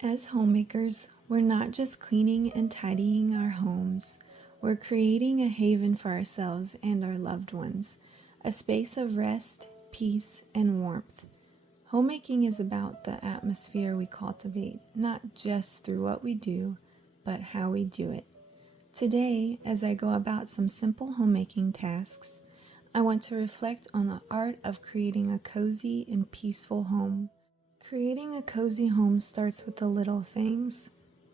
As homemakers, we're not just cleaning and tidying our homes, we're creating a haven for ourselves and our loved ones, a space of rest, peace, and warmth. Homemaking is about the atmosphere we cultivate, not just through what we do, but how we do it. Today, as I go about some simple homemaking tasks, I want to reflect on the art of creating a cozy and peaceful home. Creating a cozy home starts with the little things.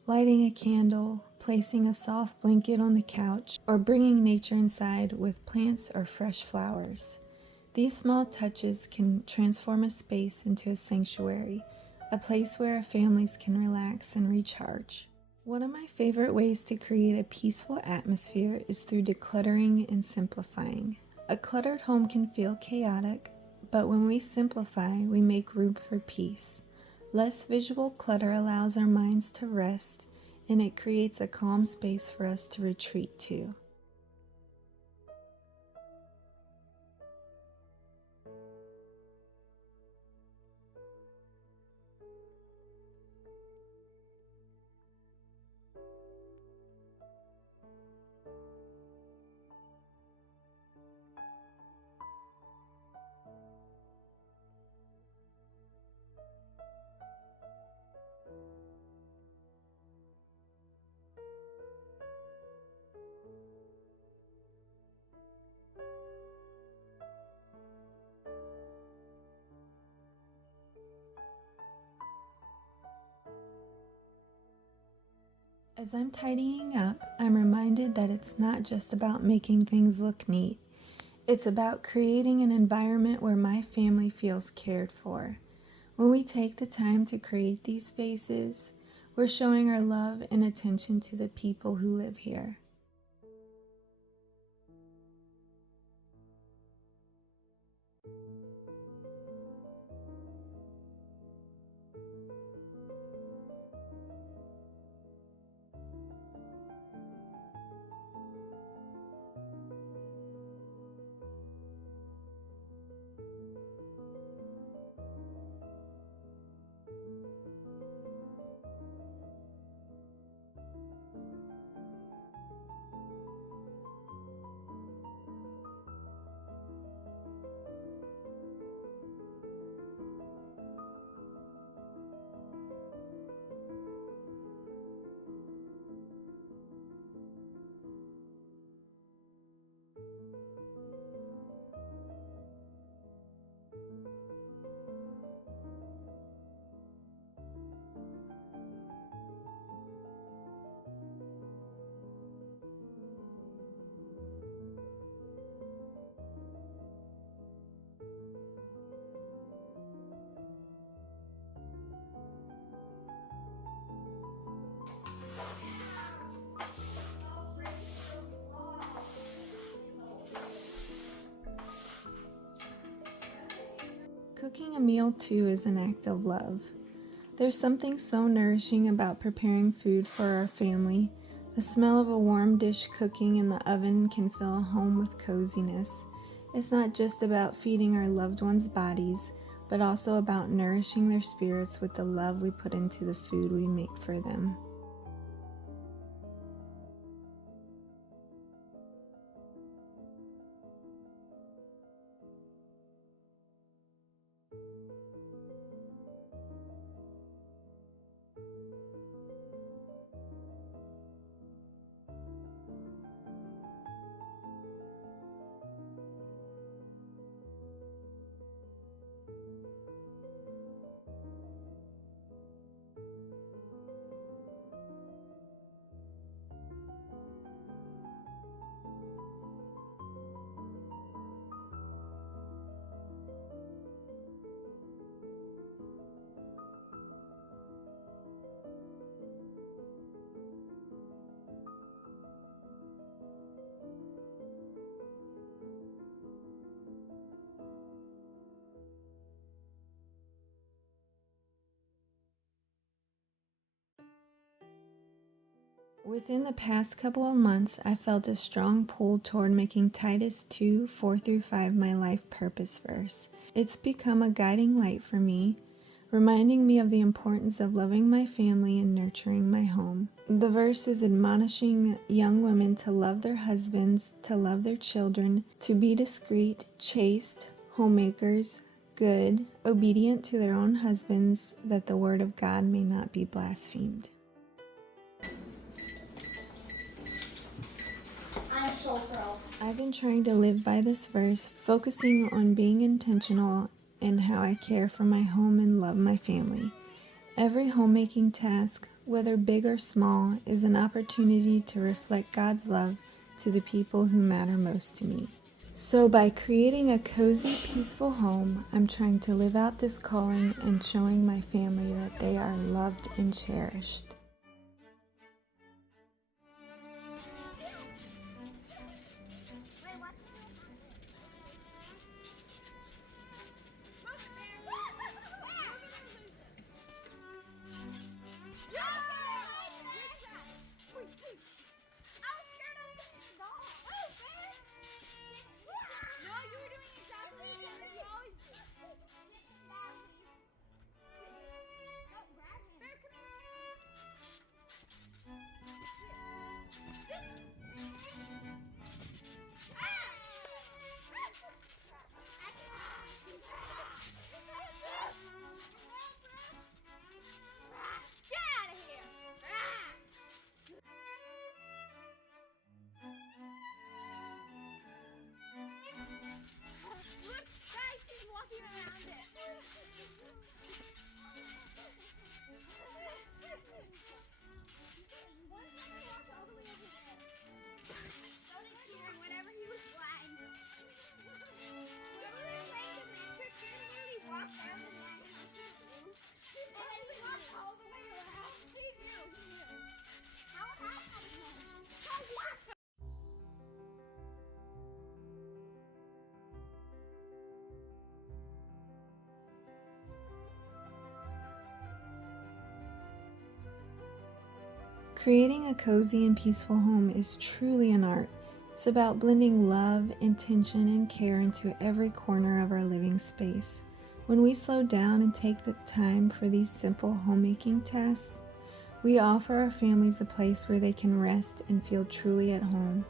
Lighting a candle, placing a soft blanket on the couch, or bringing nature inside with plants or fresh flowers. These small touches can transform a space into a sanctuary, a place where our families can relax and recharge. One of my favorite ways to create a peaceful atmosphere is through decluttering and simplifying. A cluttered home can feel chaotic, but when we simplify, we make room for peace. Less visual clutter allows our minds to rest, and it creates a calm space for us to retreat to. As I'm tidying up, I'm reminded that it's not just about making things look neat. It's about creating an environment where my family feels cared for. When we take the time to create these spaces, we're showing our love and attention to the people who live here. Cooking a meal too is an act of love. There's something so nourishing about preparing food for our family. The smell of a warm dish cooking in the oven can fill a home with coziness. It's not just about feeding our loved ones' bodies, but also about nourishing their spirits with the love we put into the food we make for them. Within the past couple of months, I felt a strong pull toward making Titus 2:4-5 my life purpose verse. It's become a guiding light for me, reminding me of the importance of loving my family and nurturing my home. The verse is admonishing young women to love their husbands, to love their children, to be discreet, chaste, homemakers, good, obedient to their own husbands, that the word of God may not be blasphemed. I'm so proud. I've been trying to live by this verse, focusing on being intentional and how I care for my home and love my family. Every homemaking task, whether big or small, is an opportunity to reflect God's love to the people who matter most to me. So by creating a cozy, peaceful home, I'm trying to live out this calling and showing my family that they are loved and cherished. Creating a cozy and peaceful home is truly an art. It's about blending love, intention, and care into every corner of our living space. When we slow down and take the time for these simple homemaking tasks, we offer our families a place where they can rest and feel truly at home.